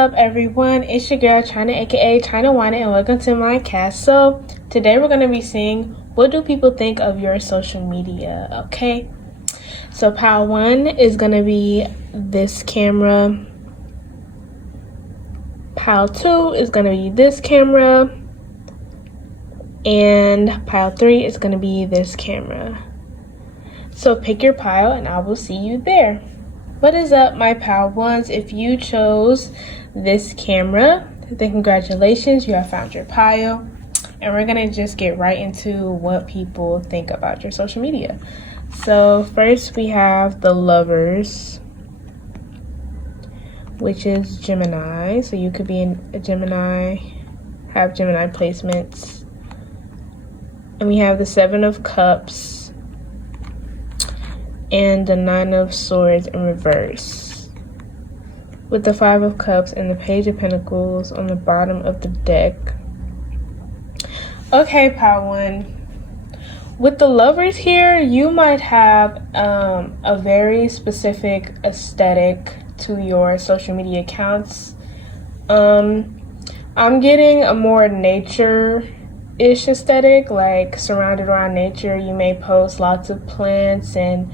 up, everyone? It's your girl China, aka China Wana, and welcome to my cast. So today we're going to be seeing what do people think of your social media. Okay, so pile 1 is going to be this camera, pile 2 is going to be this camera, and pile 3 is going to be this camera. So pick your pile and I will see you there. What is up, my pile 1s? If you chose this camera, then congratulations, you have found your pile. And we're gonna just get right into what people think about your social media. So first we have the lovers, which is Gemini. So you could be a Gemini, have Gemini placements. And we have the 7 of Cups and the 9 of Swords in reverse, with the 5 of Cups and the Page of Pentacles on the bottom of the deck. Okay, pile 1. With the lovers here, you might have a very specific aesthetic to your social media accounts. I'm getting a more nature-ish aesthetic, like surrounded around nature. You may post lots of plants and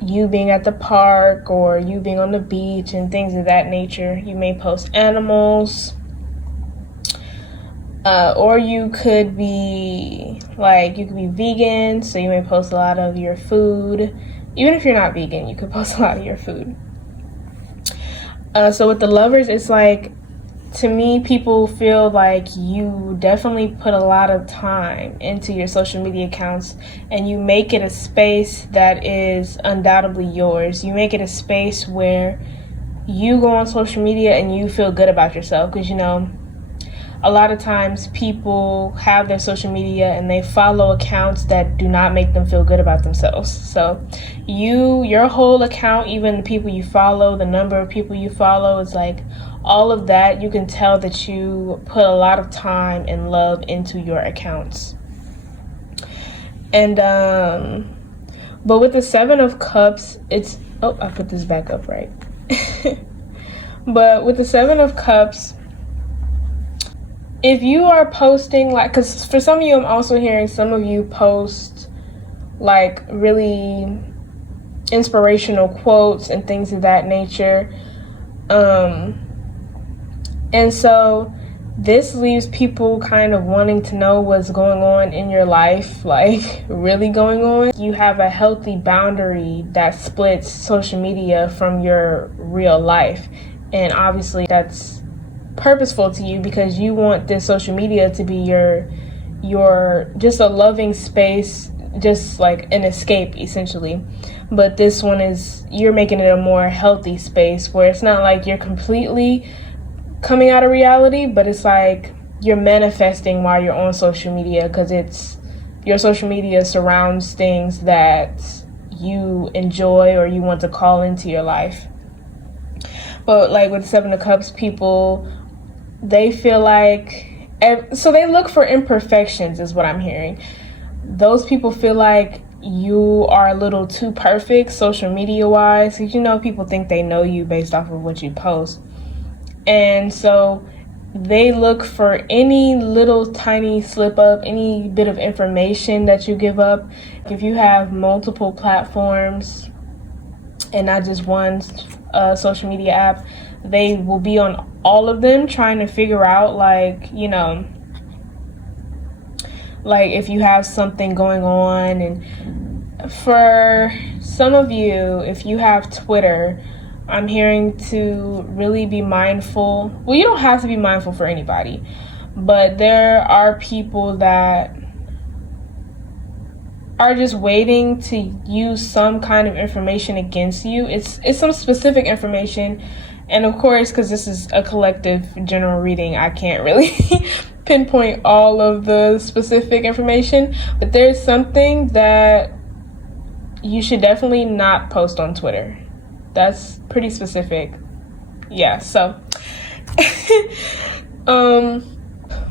you being at the park or you being on the beach and things of that nature. You may post animals, or you could be vegan, so you may post a lot of your food. Even if you're not vegan, you could post a lot of your food. So with the lovers, it's like, to me, people feel like you definitely put a lot of time into your social media accounts and you make it a space that is undoubtedly yours. You make it a space where you go on social media and you feel good about yourself, because, you know, a lot of times people have their social media and they follow accounts that do not make them feel good about themselves. So your whole account, even the people you follow, the number of people you follow, is like all of that. You can tell that you put a lot of time and love into your accounts. And but with the 7 of Cups, it's, oh, I put this back up right. But with the 7 of Cups, if you are posting, like, because for some of you, I'm also hearing some of you post like really inspirational quotes and things of that nature. And so this leaves people kind of wanting to know what's going on in your life, like really going on. You have a healthy boundary that splits social media from your real life. And obviously that's purposeful to you because you want this social media to be your just a loving space, just like an escape essentially. But this one is, you're making it a more healthy space where it's not like you're completely coming out of reality, but it's like you're manifesting while you're on social media, because it's your social media surrounds things that you enjoy or you want to call into your life. But like with 7 of Cups, people, they feel like, so they look for imperfections is what I'm hearing. Those people feel like you are a little too perfect social media wise, because, you know, people think they know you based off of what you post. And so they look for any little tiny slip up, any bit of information that you give up. If you have multiple platforms and not just one social media app, they will be on all of them trying to figure out, like, you know, like if you have something going on. And for some of you, if you have Twitter, I'm hearing to really be mindful. Well, you don't have to be mindful for anybody, but there are people that are just waiting to use some kind of information against you. It's some specific information. And of course, because this is a collective general reading, I can't really pinpoint all of the specific information, but there's something that you should definitely not post on Twitter. That's pretty specific. Yeah, so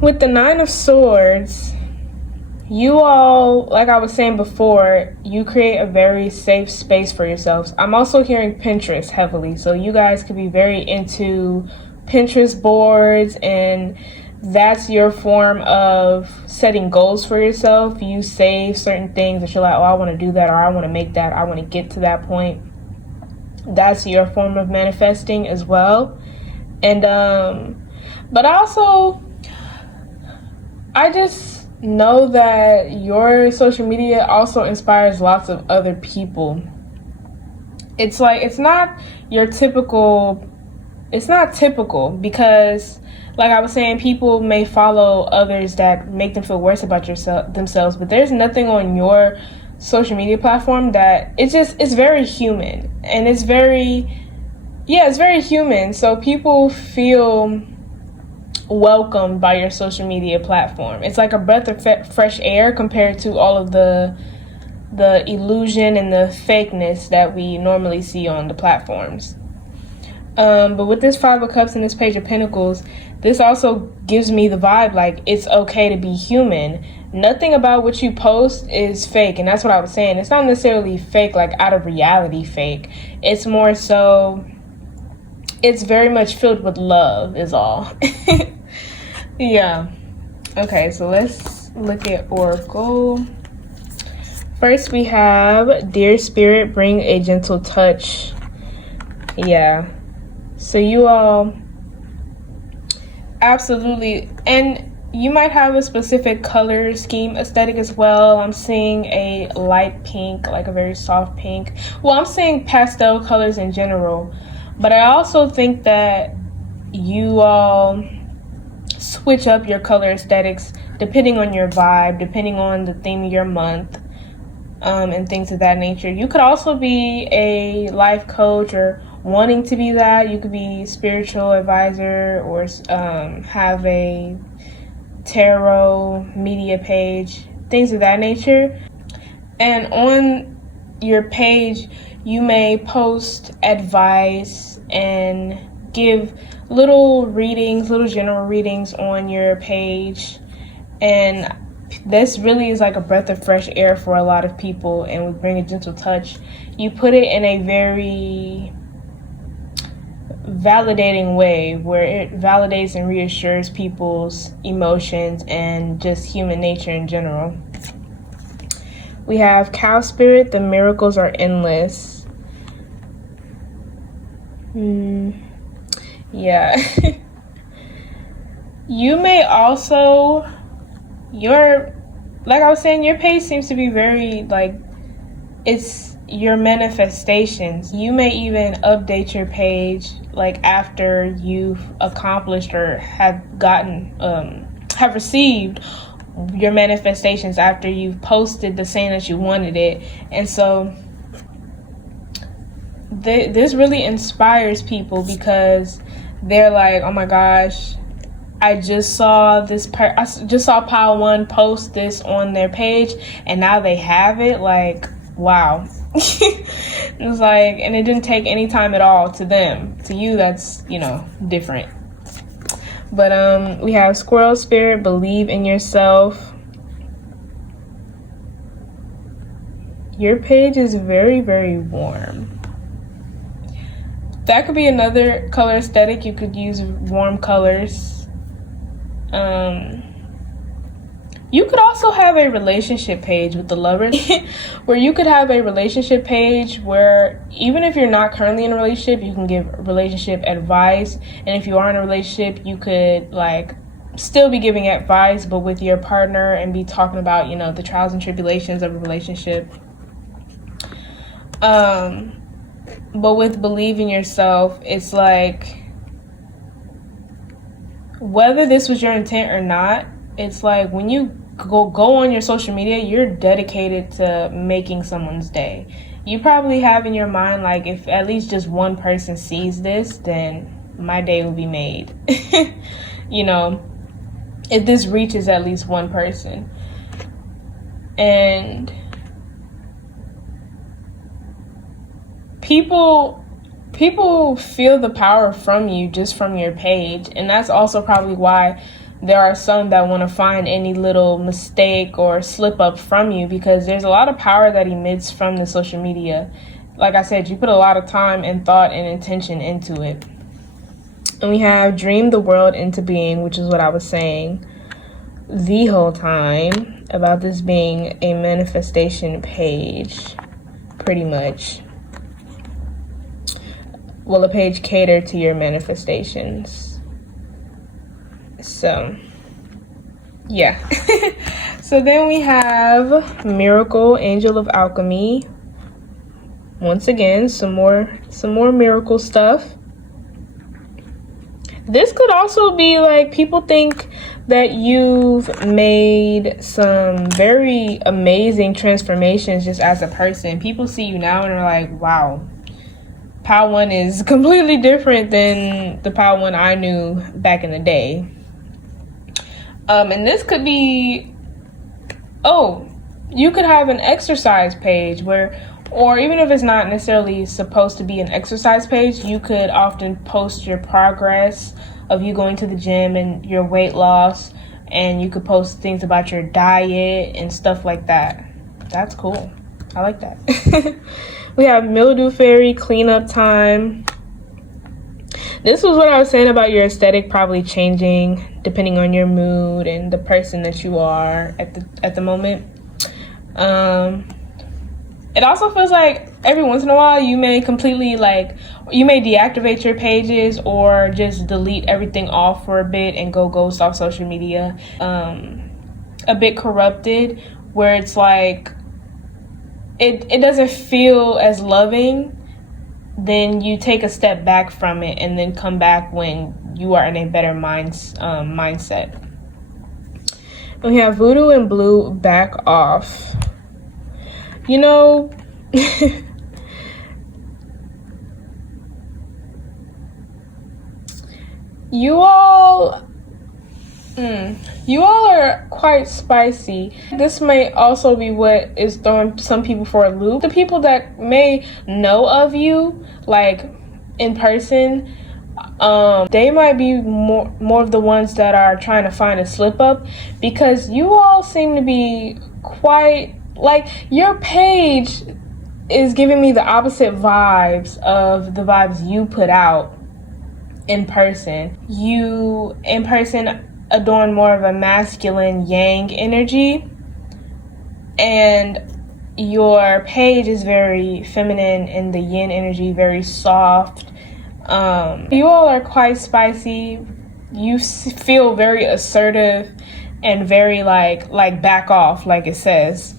with the 9 of Swords, you all, like I was saying before, you create a very safe space for yourselves. I'm also hearing Pinterest heavily, so you guys could be very into Pinterest boards, and that's your form of setting goals for yourself. You save certain things that you're like, oh, I want to do that, or I want to make that, I want to get to that point. That's your form of manifesting as well. And but also, I just know that your social media also inspires lots of other people. It's like, it's not typical because, like I was saying, people may follow others that make them feel worse about themselves, but there's nothing on your social media platform that it's very human, and it's very human. So people feel welcomed by your social media platform. It's like a breath of fresh air compared to all of the illusion and the fakeness that we normally see on the platforms. But with this Five of Cups and this Page of Pentacles, this also gives me the vibe like it's okay to be human. Nothing about what you post is fake, and that's what I was saying. It's not necessarily fake, like out of reality fake. It's more so, it's very much filled with love is all. Yeah. Okay, so let's look at Oracle. First we have, Dear Spirit, bring a gentle touch. Yeah. So you all, absolutely, and you might have a specific color scheme aesthetic as well. I'm seeing a light pink, like a very soft pink. Well, I'm seeing pastel colors in general, but I also think that you all switch up your color aesthetics depending on your vibe, depending on the theme of your month, and things of that nature. You could also be a life coach or wanting to be that. You could be spiritual advisor or have a tarot media page, things of that nature. And on your page, you may post advice and give little readings, little general readings on your page. And this really is like a breath of fresh air for a lot of people. And with Bring a Gentle Touch, you put it in a very validating way where it validates and reassures people's emotions and just human nature in general. We have Cow Spirit, the miracles are endless. Yeah. You may also, like I was saying, your page seems to be very, like, it's your manifestations. You may even update your page like after you've accomplished or have received your manifestations, after you've posted the saying that you wanted it. And so this really inspires people because they're like, oh my gosh, I just saw Pile One post this on their page, and now they have it. Like, wow. It was like, and it didn't take any time at all to them. To you, that's, different. But we have Squirrel Spirit, believe in yourself. Your page is very, very warm. That could be another color aesthetic. You could use warm colors. You could also have a relationship page with the Lovers, where you could have a relationship page where even if you're not currently in a relationship, you can give relationship advice. And if you are in a relationship, you could still be giving advice, but with your partner, and be talking about, the trials and tribulations of a relationship. But with believe in yourself, it's like, whether this was your intent or not, it's like when you go on your social media, you're dedicated to making someone's day. You probably have in your mind, like, if at least just one person sees this, then my day will be made. If this reaches at least one person. And people feel the power from you just from your page. And that's also probably why there are some that want to find any little mistake or slip up from you, because there's a lot of power that emits from the social media. Like I said, you put a lot of time and thought and intention into it. And we have dream the world into being, which is what I was saying the whole time about this being a manifestation page, pretty much. Will a page cater to your manifestations? So, yeah. So then we have Miracle, Angel of Alchemy. Once again, some more miracle stuff. This could also be like, people think that you've made some very amazing transformations just as a person. People see you now and are like, wow, Pal One is completely different than the Pal One I knew back in the day. And this could be, you could have an exercise page or even if it's not necessarily supposed to be an exercise page, you could often post your progress of you going to the gym and your weight loss, and you could post things about your diet and stuff like that. That's cool. I like that. We have Mildew Fairy, Cleanup Time. This was what I was saying about your aesthetic probably changing depending on your mood and the person that you are at the moment. It also feels like every once in a while you may deactivate your pages or just delete everything off for a bit and go ghost off social media. A bit corrupted, where it's like it doesn't feel as loving. Then you take a step back from it and then come back when you are in a better mindset. We have Voodoo and Blue, Back Off. You know, you all are quite spicy. This may also be what is throwing some people for a loop. The people that may know of you, like in person, they might be more of the ones that are trying to find a slip up, because you all seem to be quite, like, your page is giving me the opposite vibes of the vibes you put out in person. You in person adorn more of a masculine yang energy, and your page is very feminine in the yin energy, very soft. You all are quite spicy. You feel very assertive and very like back off, like it says.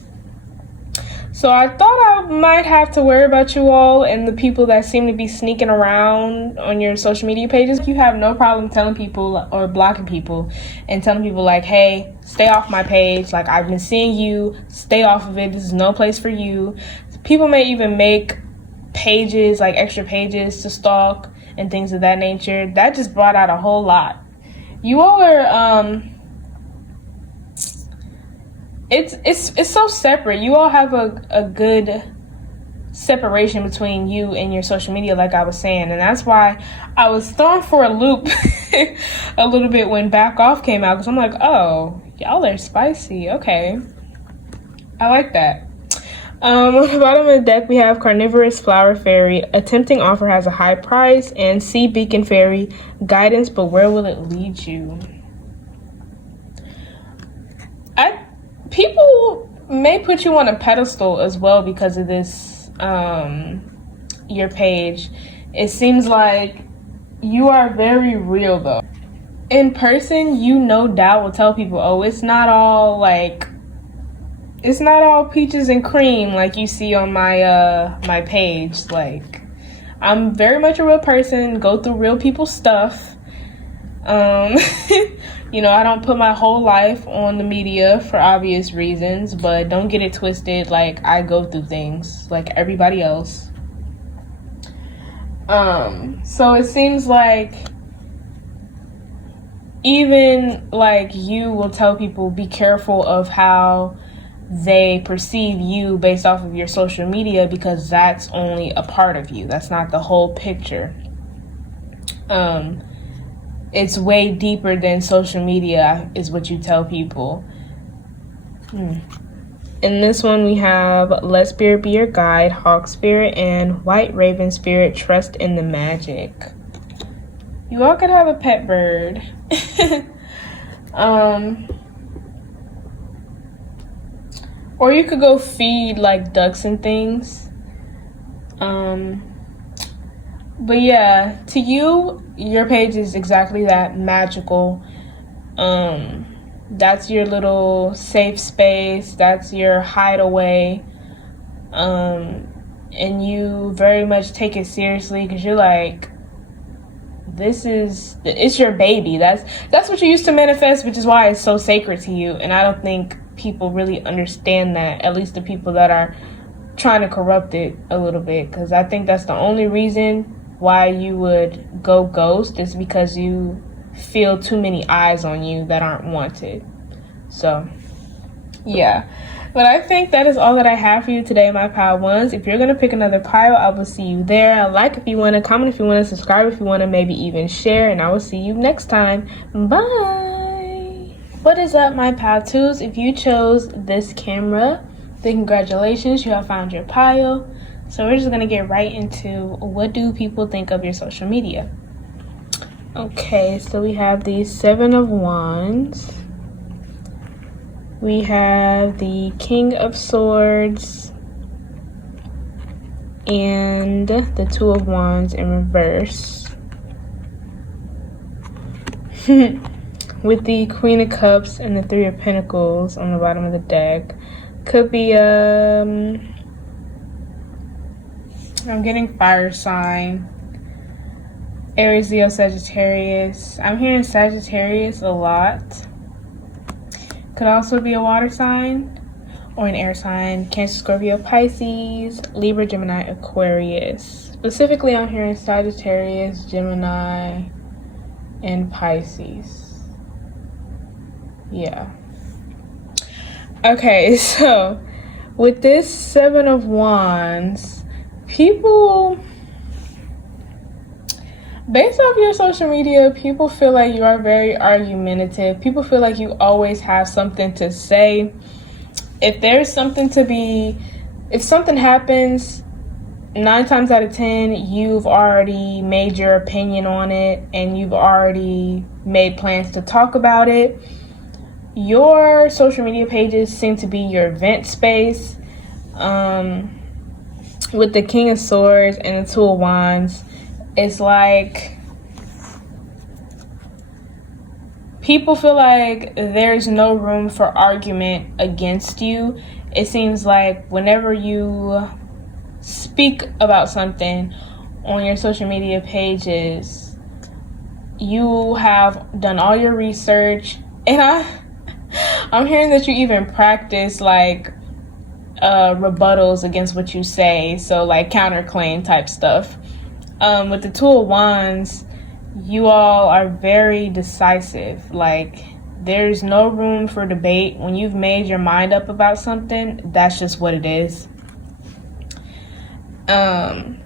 So I thought I might have to worry about you all and the people that seem to be sneaking around on your social media pages. You have no problem telling people or blocking people and telling people like, hey, stay off my page. Like, I've been seeing you, stay off of it. This is no place for you. People may even make pages, like extra pages to stalk and things of that nature. That just brought out a whole lot. You all are, it's so separate. You all have a good separation between you and your social media, like I was saying, and that's why I was thrown for a loop a little bit when Back Off came out, because I'm like, oh, y'all are spicy. Okay, I like that. On the bottom of the deck we have Carnivorous Flower Fairy, a tempting offer has a high price, and Sea Beacon Fairy, guidance, but where will it lead you? People may put you on a pedestal as well because of this, your page. It seems like you are very real though. In person, you no doubt will tell people, oh, it's not all peaches and cream like you see on my page. Like, I'm very much a real person, go through real people's stuff. You know, I don't put my whole life on the media for obvious reasons, but don't get it twisted. Like, I go through things like everybody else. So it seems like even like you will tell people, be careful of how they perceive you based off of your social media, because that's only a part of you. That's not the whole picture. it's way deeper than social media, is what you tell people. In this one, we have Let Spirit Be Your Guide, Hawk Spirit, and White Raven Spirit, Trust in the Magic. You all could have a pet bird. Or you could go feed like ducks and things. But yeah, to you, your page is exactly that, magical. That's your little safe space. That's your hideaway. And you very much take it seriously because you're like, it's your baby. That's what you used to manifest, which is why it's so sacred to you. And I don't think people really understand that, at least the people that are trying to corrupt it a little bit, because I think that's the only reason why you would go ghost, is because you feel too many eyes on you that aren't wanted. So yeah, but I think that is all that I have for you today, my pile ones. If you're gonna pick another pile, I will see you there. Like if you want to, comment if you want to, subscribe if you want to, maybe even share, and I will see you next time. Bye. What is up, my pile twos? If you chose this camera, then congratulations, you have found your pile. So we're just gonna get right into, what do people think of your social media? Okay, so we have the Seven of Wands. We have the King of Swords and the Two of Wands in reverse. With the Queen of Cups and the Three of Pentacles on the bottom of the deck. Could be I'm getting fire sign. Aries, Leo, Sagittarius. I'm hearing Sagittarius a lot. Could also be a water sign or an air sign. Cancer, Scorpio, Pisces, Libra, Gemini, Aquarius. Specifically, I'm hearing Sagittarius, Gemini, and Pisces. Yeah. Okay, so with this Seven of Wands, people, based off your social media, people feel like you are very argumentative. People feel like you always have something to say. If there's something if something happens, 9 times out of 10, you've already made your opinion on it and you've already made plans to talk about it. Your social media pages seem to be your vent space. With the King of Swords and the Two of Wands, it's like people feel like there's no room for argument against you. It seems like whenever you speak about something on your social media pages, you have done all your research, and I'm hearing that you even practice like rebuttals against what you say, so like counterclaim type stuff. With the Two of Wands, you all are very decisive. Like, there's no room for debate. When you've made your mind up about something, that's just what it is. With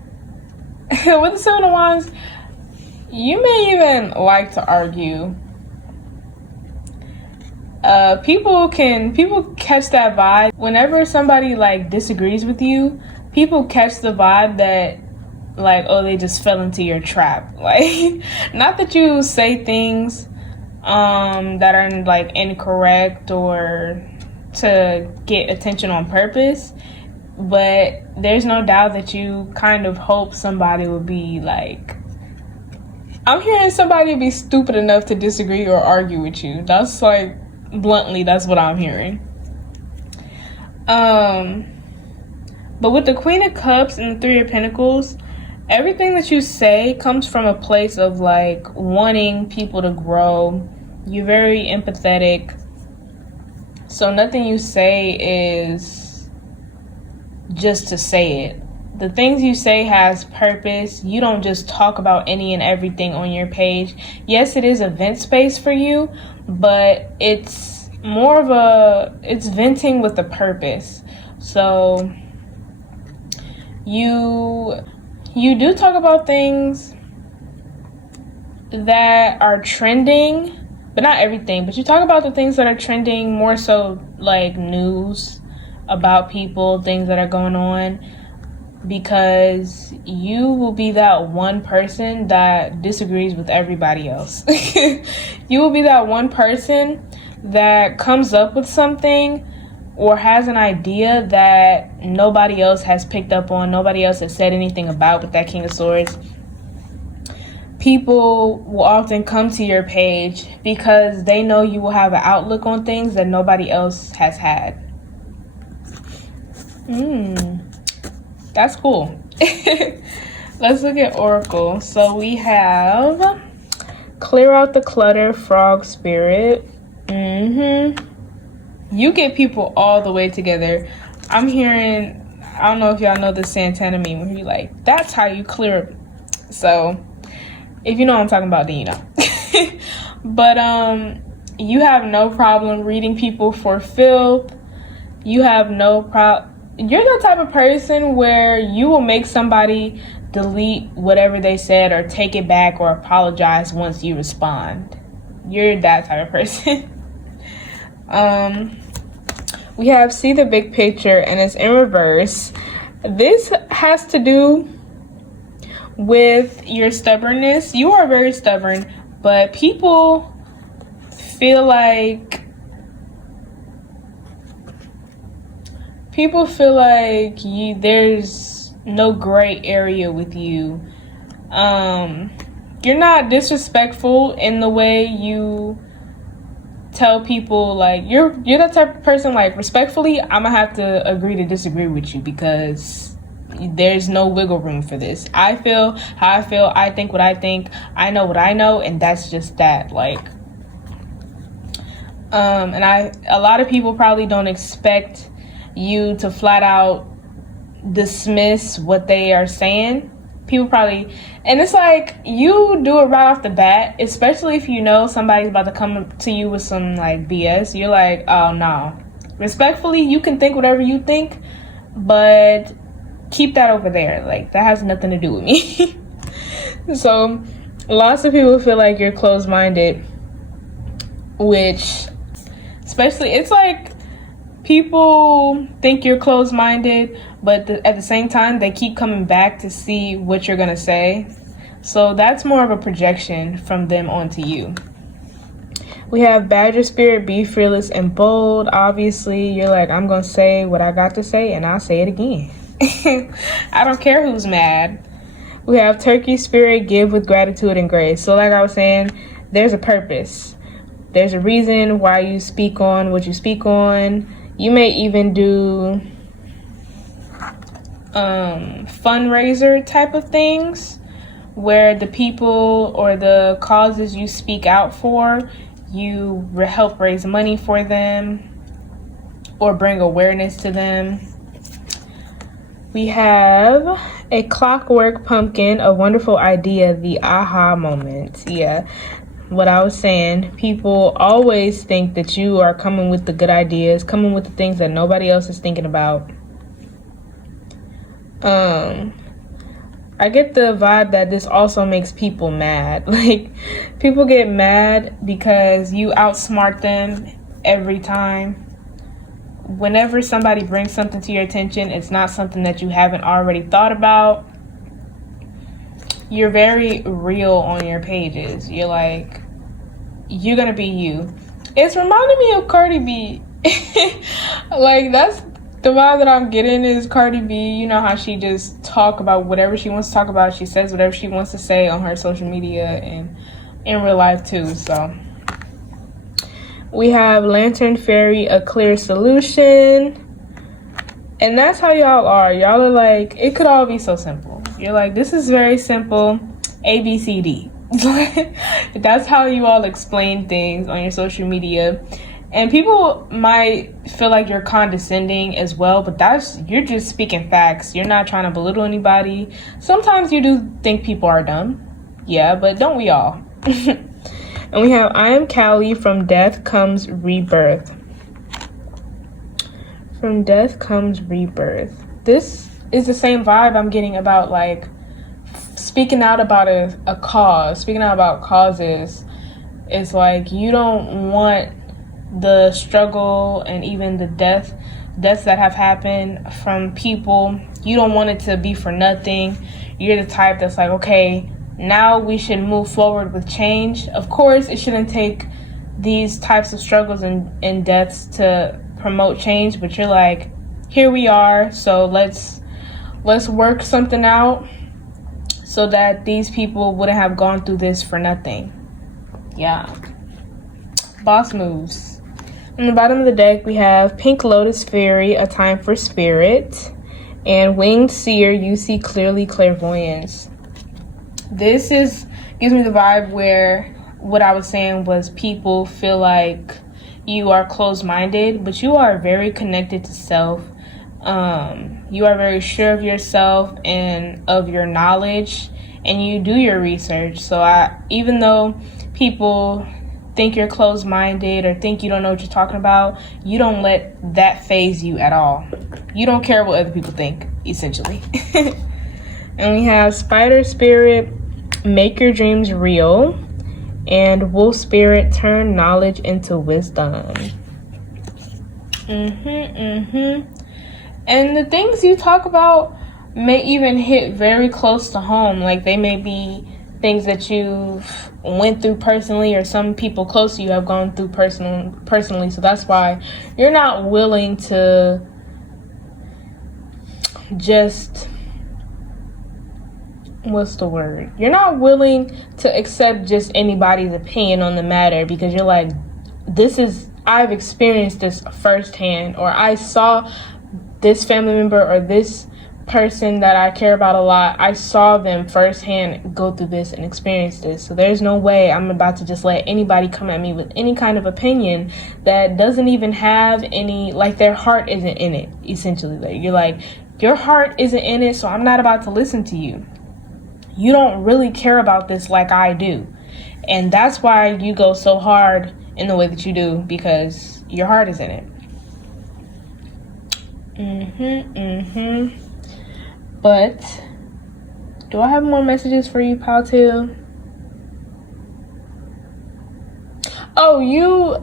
the Seven of Wands, you may even like to argue. People catch that vibe. Whenever somebody like disagrees with you, people catch the vibe that like, oh, they just fell into your trap. Like, not that you say things that are like incorrect or to get attention on purpose, but there's no doubt that you kind of hope somebody will be like, I'm hearing somebody be stupid enough to disagree or argue with you. That's like, bluntly, that's what I'm hearing. But with the Queen of Cups and the Three of Pentacles, everything that you say comes from a place of like wanting people to grow. You're very empathetic. So nothing you say is just to say it. The things you say has purpose. You don't just talk about any and everything on your page. Yes, it is a vent space for you, but it's more of it's venting with a purpose. So you do talk about things that are trending, but not everything, but you talk about the things that are trending, more so like news about people, things that are going on, because you will be that one person that disagrees with everybody else. You will be that one person that comes up with something or has an idea that nobody else has picked up on, nobody else has said anything about with that King of Swords. People will often come to your page because they know you will have an outlook on things that nobody else has had. That's cool. Let's look at Oracle. So we have clear out the clutter, frog spirit. You get people all the way together. I'm hearing, I don't know if y'all know the Santana meme where he like, that's how you clear it. So if you know what I'm talking about, then you know. But you have no problem reading people for filth. You have no problem. You're the type of person where you will make somebody delete whatever they said or take it back or apologize once you respond. You're that type of person. We have see the big picture, and it's in reverse. This has to do with your stubbornness. You are very stubborn, but people feel like there's no gray area with you. You're not disrespectful in the way you tell people, like you're the type of person like, respectfully, I'm gonna have to agree to disagree with you because there's no wiggle room for this. I feel how I feel, I think what I think, I know what I know, and that's just that. Like and a lot of people probably don't expect you to flat out dismiss what they are saying. People probably, and it's like, you do it right off the bat, especially if you know somebody's about to come to you with some like BS. You're like, oh no. Respectfully, you can think whatever you think, but keep that over there. Like, that has nothing to do with me. So lots of people feel like you're closed-minded, which, especially, it's like people think you're closed-minded, but at the same time, they keep coming back to see what you're gonna say. So that's more of a projection from them onto you. We have Badger Spirit, be fearless and bold. Obviously, you're like, I'm gonna say what I got to say, and I'll say it again. I don't care who's mad. We have Turkey Spirit, give with gratitude and grace. So like I was saying, there's a purpose. There's a reason why you speak on what you speak on. You may even do fundraiser type of things where the people or the causes you speak out for, you help raise money for them or bring awareness to them. We have a clockwork pumpkin, a wonderful idea, the aha moment. Yeah, what I was saying, people always think that you are coming with the good ideas, coming with the things that nobody else is thinking about. I get the vibe that this also makes people mad. Like, people get mad because you outsmart them every time. Whenever somebody brings something to your attention, it's not something that you haven't already thought about. You're very real on your pages. You're like, you're gonna be you. It's reminding me of Cardi B. Like, that's the vibe that I'm getting is Cardi B. You know how she just talk about whatever she wants to talk about. She says whatever she wants to say on her social media and in real life too. So we have Lantern Fairy, a clear solution. And that's how y'all are. Y'all are like, it could all be so simple. You're like, this is very simple. A, B, C, D. That's how you all explain things on your social media. And people might feel like you're condescending as well, but you're just speaking facts. You're not trying to belittle anybody. Sometimes you do think people are dumb. Yeah, but don't we all? And we have I am Callie, from death comes rebirth. From death comes rebirth. This is the same vibe I'm getting about like speaking out about a cause, speaking out about causes, is like you don't want the struggle and even the deaths that have happened from people. You don't want it to be for nothing. You're the type that's like, okay, now we should move forward with change. Of course, it shouldn't take these types of struggles and deaths to promote change, but you're like, here we are, so let's work something out so that these people wouldn't have gone through this for nothing. Yeah. Boss moves. On the bottom of the deck, we have Pink Lotus Fairy, A Time for Spirit, and Winged Seer, You See Clearly, Clairvoyance. This gives me the vibe where what I was saying was people feel like you are closed-minded, but you are very connected to self. You are very sure of yourself and of your knowledge, and you do your research. So even though people think you're closed-minded or think you don't know what you're talking about, you don't let that phase you at all. You don't care what other people think, essentially. And we have Spider Spirit, Make Your Dreams Real, and Wolf Spirit, Turn Knowledge into Wisdom. And the things you talk about may even hit very close to home. Like they may be things that you've went through personally, or some people close to you have gone through personally. So that's why you're not willing to just, what's the word? You're not willing to accept just anybody's opinion on the matter, because you're like, I've experienced this firsthand, or I saw this family member or this person that I care about a lot, I saw them firsthand go through this and experience this. So there's no way I'm about to just let anybody come at me with any kind of opinion that doesn't even have any, like their heart isn't in it, essentially. Like you're like, your heart isn't in it, so I'm not about to listen to you. You don't really care about this like I do. And that's why you go so hard in the way that you do, because your heart is in it. But do I have more messages for you, pal, too? Oh, you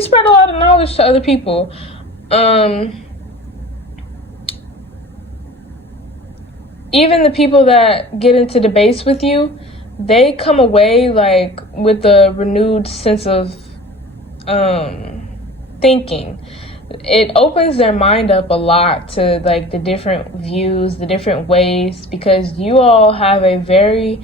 spread a lot of knowledge to other people. Even the people that get into debates with you, they come away like with a renewed sense of thinking. It opens their mind up a lot to like the different views, the different ways, because you all have a very,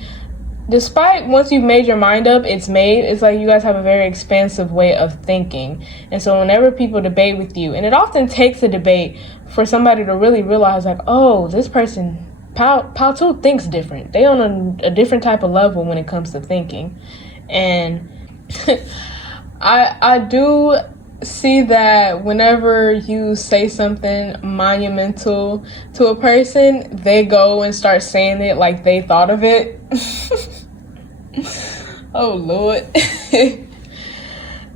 despite once you've made your mind up, it's like you guys have a very expansive way of thinking. And so whenever people debate with you, and it often takes a debate for somebody to really realize like, oh, this person, Pal 2 thinks different. They on a different type of level when it comes to thinking. And I do see that whenever you say something monumental to a person, they go and start saying it like they thought of it. Oh Lord.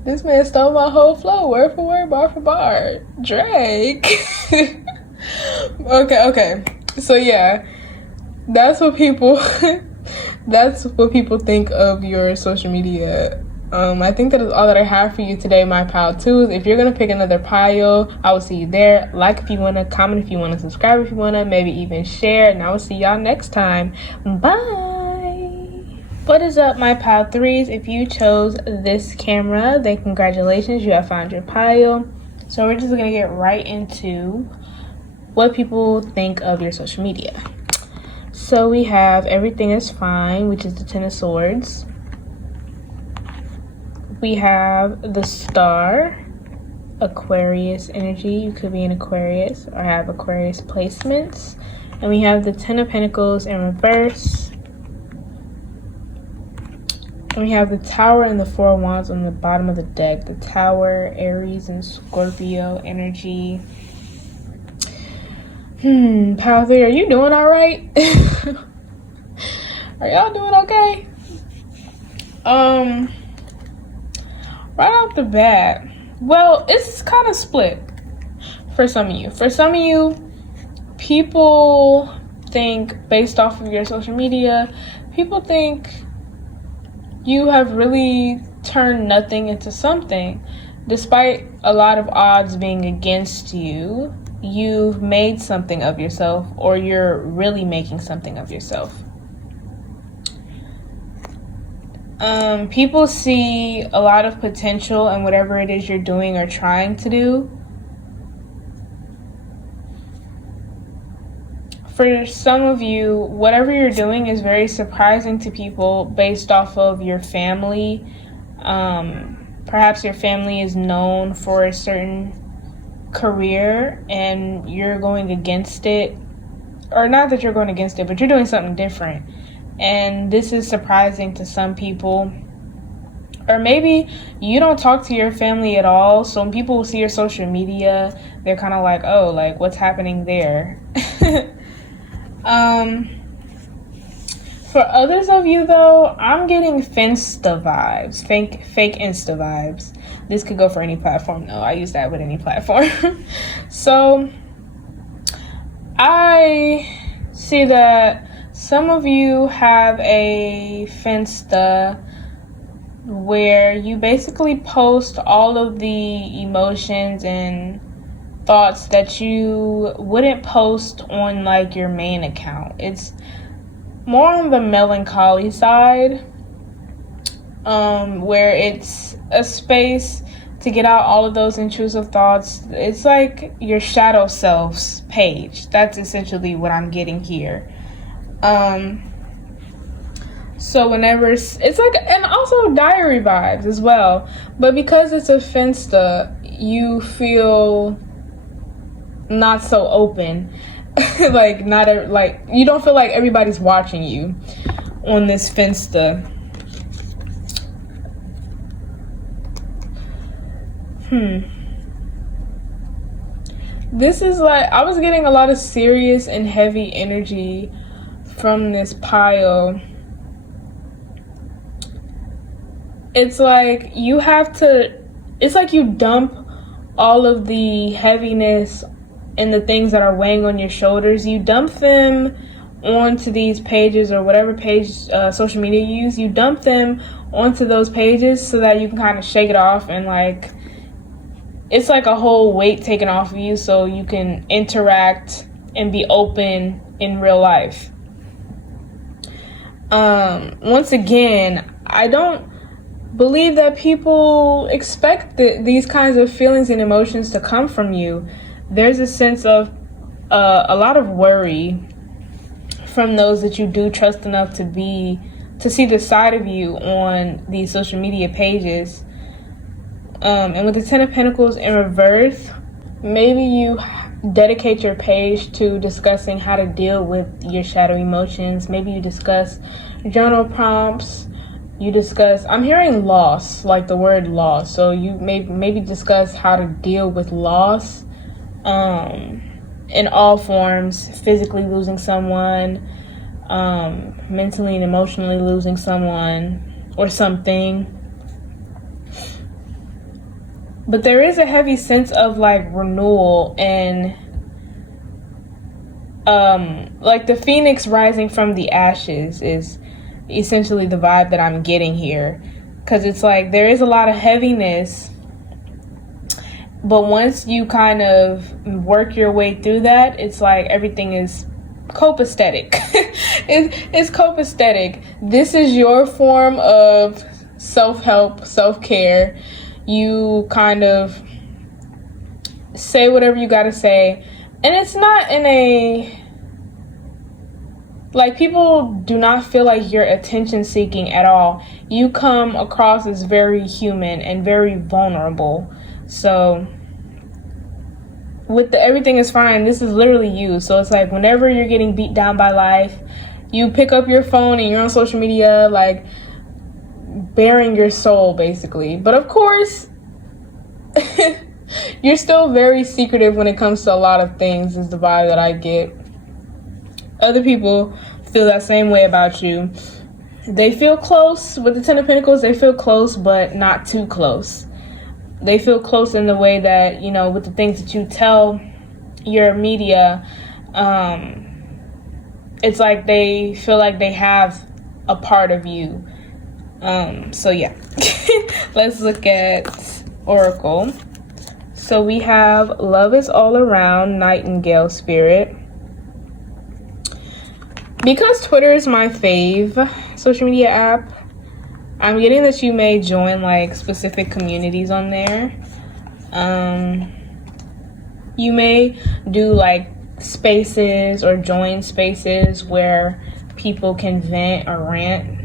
This man stole my whole flow, word for word, bar for bar. Drake. Okay. So yeah, that's what people think of your social media. I think that is all that I have for you today, my pal 2s. If you're gonna pick another pile, I will see you there. Like if you wanna, comment if you wanna, subscribe if you wanna, maybe even share, and I will see y'all next time. Bye. What is up, my pile 3s? If you chose this camera, then congratulations, you have found your pile. So we're just gonna get right into what people think of your social media. So we have Everything is Fine, which is the 10 of Swords. We have the Star, Aquarius energy. You could be an Aquarius or have Aquarius placements. And we have the 10 of Pentacles in reverse. And we have the Tower and the 4 of Wands on the bottom of the deck. The Tower, Aries and Scorpio energy. Pal 3, are you doing all right? Are y'all doing okay? Right off the bat, well, it's kind of split for some of you. For some of you, people think, based off of your social media, people think you have really turned nothing into something. Despite a lot of odds being against you, you've made something of yourself, or you're really making something of yourself. People see a lot of potential in whatever it is you're doing or trying to do. For some of you, whatever you're doing is very surprising to people based off of your family. Perhaps your family is known for a certain career and you're going against it. Or not that you're going against it, but you're doing something different. And this is surprising to some people. Or maybe you don't talk to your family at all. So when people see your social media, they're kind of like, oh, like, what's happening there? For others of you, though, I'm getting Finsta vibes, fake Insta vibes. This could go for any platform, though. I use that with any platform. So I see that some of you have a Finsta where you basically post all of the emotions and thoughts that you wouldn't post on like your main account. It's more on the melancholy side, where it's a space to get out all of those intrusive thoughts. It's like your shadow self's page. That's essentially what I'm getting here. So whenever it's like, and also diary vibes as well, but because it's a Finsta, you feel not so open. Like you don't feel like everybody's watching you on this Finsta. This is like, I was getting a lot of serious and heavy energy from this pile. It's like it's like you dump all of the heaviness and the things that are weighing on your shoulders. You dump them onto these pages, or whatever page social media you use. You dump them onto those pages so that you can kind of shake it off, and like it's like a whole weight taken off of you so you can interact and be open in real life. Once again, I don't believe that people expect these kinds of feelings and emotions to come from you. There's a sense of a lot of worry from those that you do trust enough to see the side of you on these social media pages. And with the Ten of Pentacles in reverse, maybe you dedicate your page to discussing how to deal with your shadow emotions. Maybe you discuss journal prompts. You discuss, I'm hearing loss, like the word loss. So you maybe discuss how to deal with loss in all forms: physically losing someone, mentally and emotionally losing someone or something. But there is a heavy sense of like renewal and like the phoenix rising from the ashes is essentially the vibe that I'm getting here, because it's like there is a lot of heaviness, but once you kind of work your way through that, it's like everything is copacetic. It's copacetic. This is your form of self-help, self-care. You kind of say whatever you gotta say, and it's not in a like, people do not feel like you're attention seeking at all. You come across as very human and very vulnerable. So with the everything is fine, this is literally you. So it's like whenever you're getting beat down by life, you pick up your phone and you're on social media, like bearing your soul basically. But of course, you're still very secretive when it comes to a lot of things, is the vibe that I get. Other people feel that same way about you. They feel close with the Ten of Pentacles. They feel close, but not too close. They feel close in the way that, you know, with the things that you tell your media, it's like they feel like they have a part of you. So yeah. Let's look at Oracle. So we have love is all around, Nightingale spirit. Because Twitter is my fave social media app, I'm getting that you may join like specific communities on there. You may do like spaces or join spaces where people can vent or rant.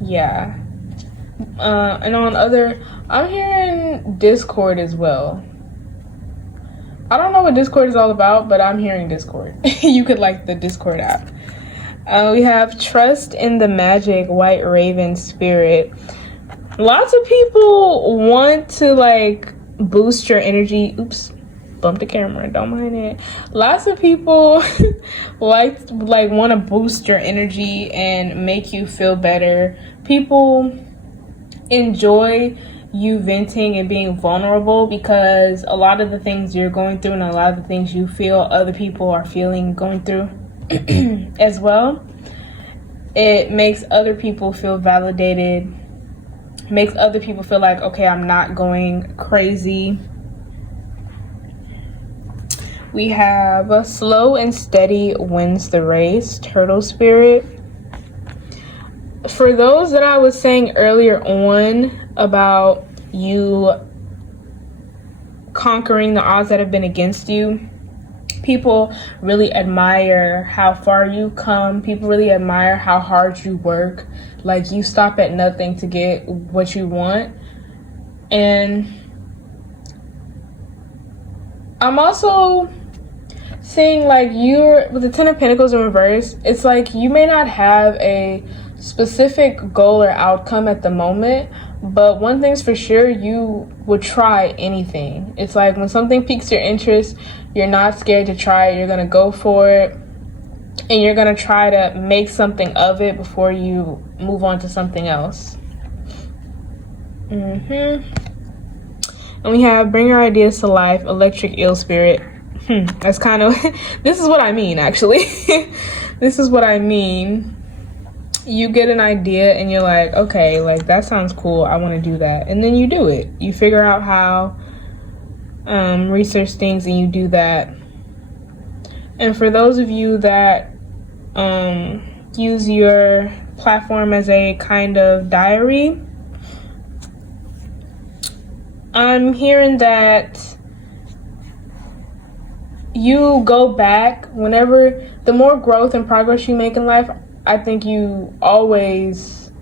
Yeah. And on other, I'm hearing Discord as well. I don't know what Discord is all about, but I'm hearing Discord. You could like the Discord app. We have trust in the magic, White Raven spirit. Lots of people want to like boost your energy. Oops, bumped the camera, don't mind it. Lots of people like want to boost your energy and make you feel better. People enjoy you venting and being vulnerable because a lot of the things you're going through and a lot of the things you feel other people are going through as well. It makes other people feel validated, makes other people feel like, okay, I'm not going crazy. We have a slow and steady wins the race, Turtle spirit. For those that I was saying earlier on about you conquering the odds that have been against you, people really admire how far you come. People really admire how hard you work. Like, you stop at nothing to get what you want. And I'm also seeing like you're with the Ten of Pentacles in reverse. It's like you may not have a specific goal or outcome at the moment, but one thing's for sure, you would try anything. It's like when something piques your interest, you're not scared to try it. You're gonna go for it, and you're gonna try to make something of it before you move on to something else. And we have bring your ideas to life, Electric Eel spirit. That's kind of this is what I mean, actually. This is what I mean. You get an idea and you're like, okay, like that sounds cool, I want to do that, and then you do it. You figure out how, research things, and you do that. And for those of you that use your platform as a kind of diary, I'm hearing that you go back whenever, the more growth and progress you make in life, I think you always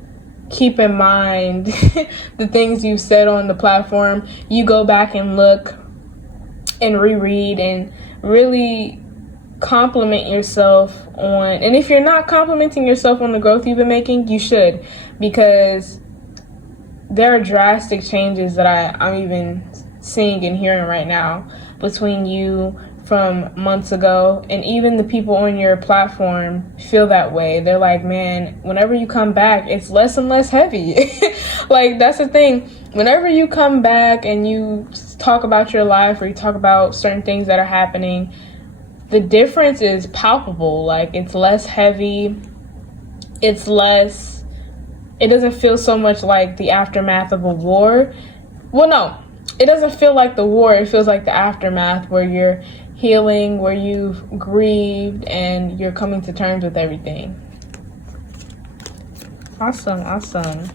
keep in mind the things you said on the platform. You go back and look and reread and really compliment yourself on, and if you're not complimenting yourself on the growth you've been making, you should, because there are drastic changes that I'm even seeing and hearing right now between you from months ago, and even the people on your platform feel that way. They're like, man, whenever you come back, it's less and less heavy. Like, that's the thing. Whenever you come back and you talk about your life or you talk about certain things that are happening, the difference is palpable. Like, it's less heavy. It doesn't feel so much like the aftermath of a war. Well, no, it doesn't feel like the war. It feels like the aftermath, where you're healing, where you've grieved and you're coming to terms with everything. Awesome.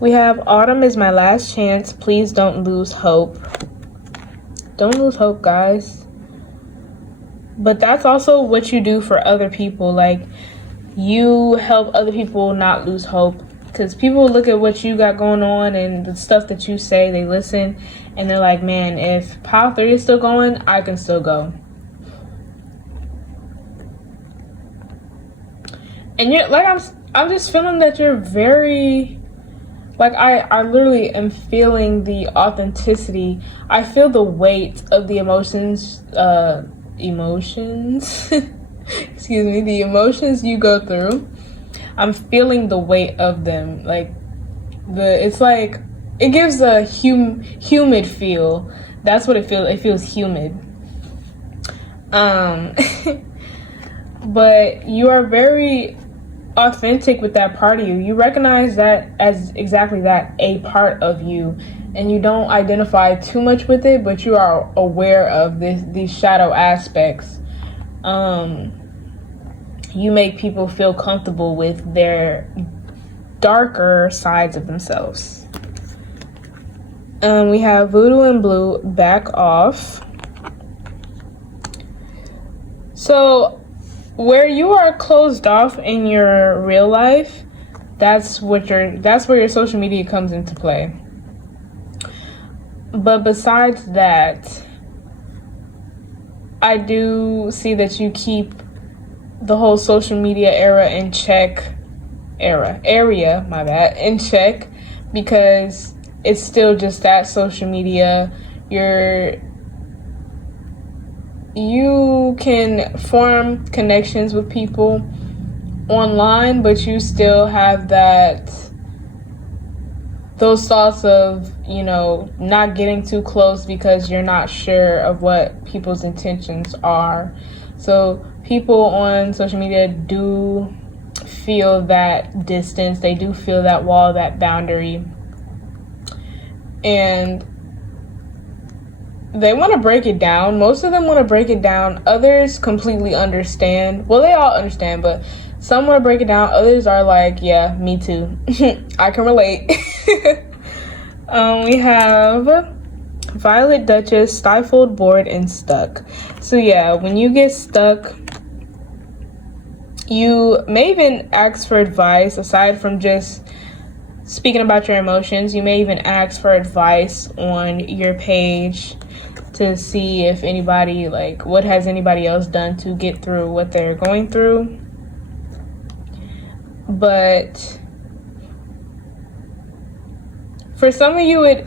We have autumn is my last chance. Please don't lose hope. Don't lose hope, guys. But that's also what you do for other people. Like, you help other people not lose hope, because people look at what you got going on and the stuff that you say, they listen, and they're like, man, if Pile 3 is still going, I can still go. And you're like, I'm just feeling that you're very, like, I literally am feeling the authenticity. I feel the weight of the emotions, excuse me, the emotions you go through. I'm feeling the weight of them. Like, it's like, it gives a humid feel. That's what it feels. It feels humid. Um, but you are very authentic with that part of you. You recognize that as exactly that, a part of you, and you don't identify too much with it, but you are aware of these shadow aspects. You make people feel comfortable with their darker sides of themselves. We have Voodoo and Blue, back off. So where you are closed off in your real life, that's where your social media comes into play. But besides that, I do see that you keep the whole social media area in check, because it's still just that social media. You can form connections with people online, but you still have those thoughts of, not getting too close because you're not sure of what people's intentions are. So people on social media do feel that distance, they do feel that wall, that boundary, and they want to break it down. Most of them want to break it down. Others completely understand. Well, they all understand, but some want to break it down. Others are like, yeah, me too. I can relate. We have Violet Duchess, stifled, bored, and stuck. So yeah, when you get stuck, you may even ask for advice. Aside from just speaking about your emotions, you may even ask for advice on your page to see if anybody, what has anybody else done to get through what they're going through. But for some of you,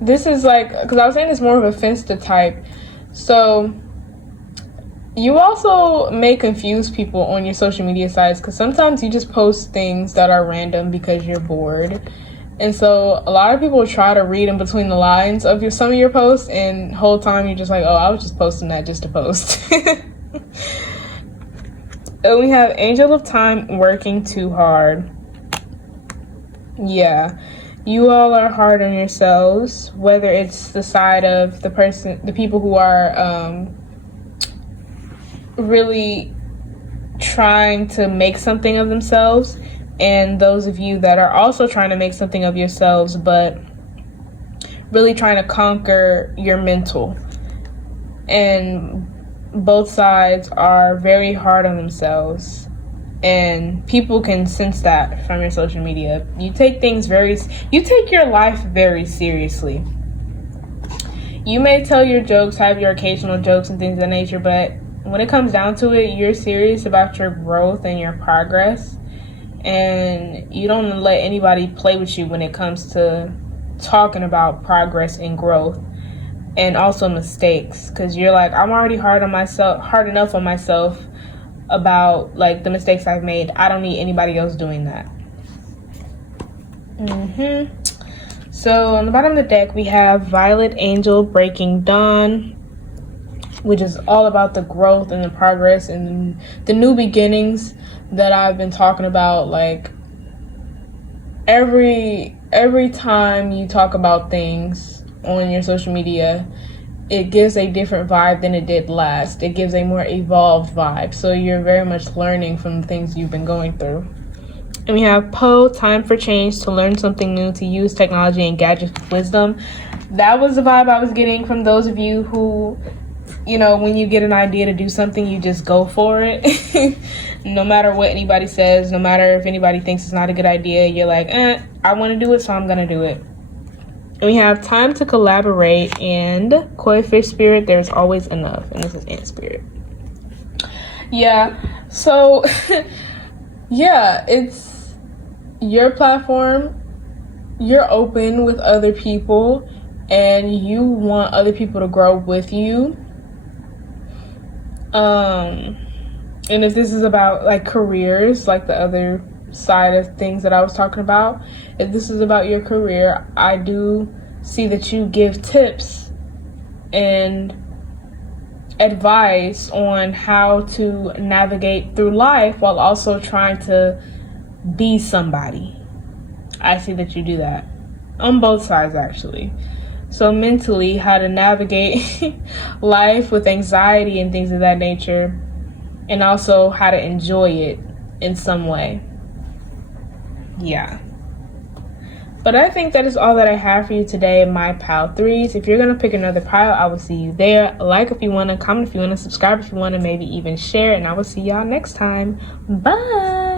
this is because I was saying it's more of a Finsta type. So you also may confuse people on your social media sites, because sometimes you just post things that are random because you're bored. And so a lot of people try to read in between the lines of some of your posts, and the whole time you're just like, oh, I was just posting that just to post. And we have Angel of Time, working too hard. Yeah, you all are hard on yourselves, whether it's the side of the people who are really trying to make something of themselves, and those of you that are also trying to make something of yourselves, but really trying to conquer your mental. And both sides are very hard on themselves, and people can sense that from your social media. You take your life very seriously. You may tell your jokes, have your occasional jokes and things of that nature, but when it comes down to it, you're serious about your growth and your progress. And you don't let anybody play with you when it comes to talking about progress and growth, and also mistakes, because you're like, I'm already hard enough on myself about the mistakes I've made. I don't need anybody else doing that. So on the bottom of the deck, we have Violet Angel, Breaking Dawn, which is all about the growth and the progress and the new beginnings that I've been talking about. Every time you talk about things on your social media, it gives a different vibe than it did last. It gives a more evolved vibe. So you're very much learning from the things you've been going through. And we have Poe, time for change, to learn something new, to use technology and gadgets with wisdom. That was the vibe I was getting from those of you who, when you get an idea to do something, you just go for it. No matter what anybody says, no matter if anybody thinks it's not a good idea, you're like, I want to do it, so I'm going to do it. And we have time to collaborate, and Koi Fish Spirit, there's always enough. And this is Ant Spirit. Yeah, so, yeah, it's your platform. You're open with other people, and you want other people to grow with you. And if this is about careers, like the other side of things that I was talking about, if this is about your career, I do see that you give tips and advice on how to navigate through life while also trying to be somebody. I see that you do that on both sides, actually. So mentally, how to navigate life with anxiety and things of that nature, and also how to enjoy it in some way. Yeah. But I think that is all that I have for you today in my pile 3s. If you're going to pick another pile, I will see you there. Like if you want to, comment if you want to, subscribe if you want to, maybe even share. And I will see y'all next time. Bye.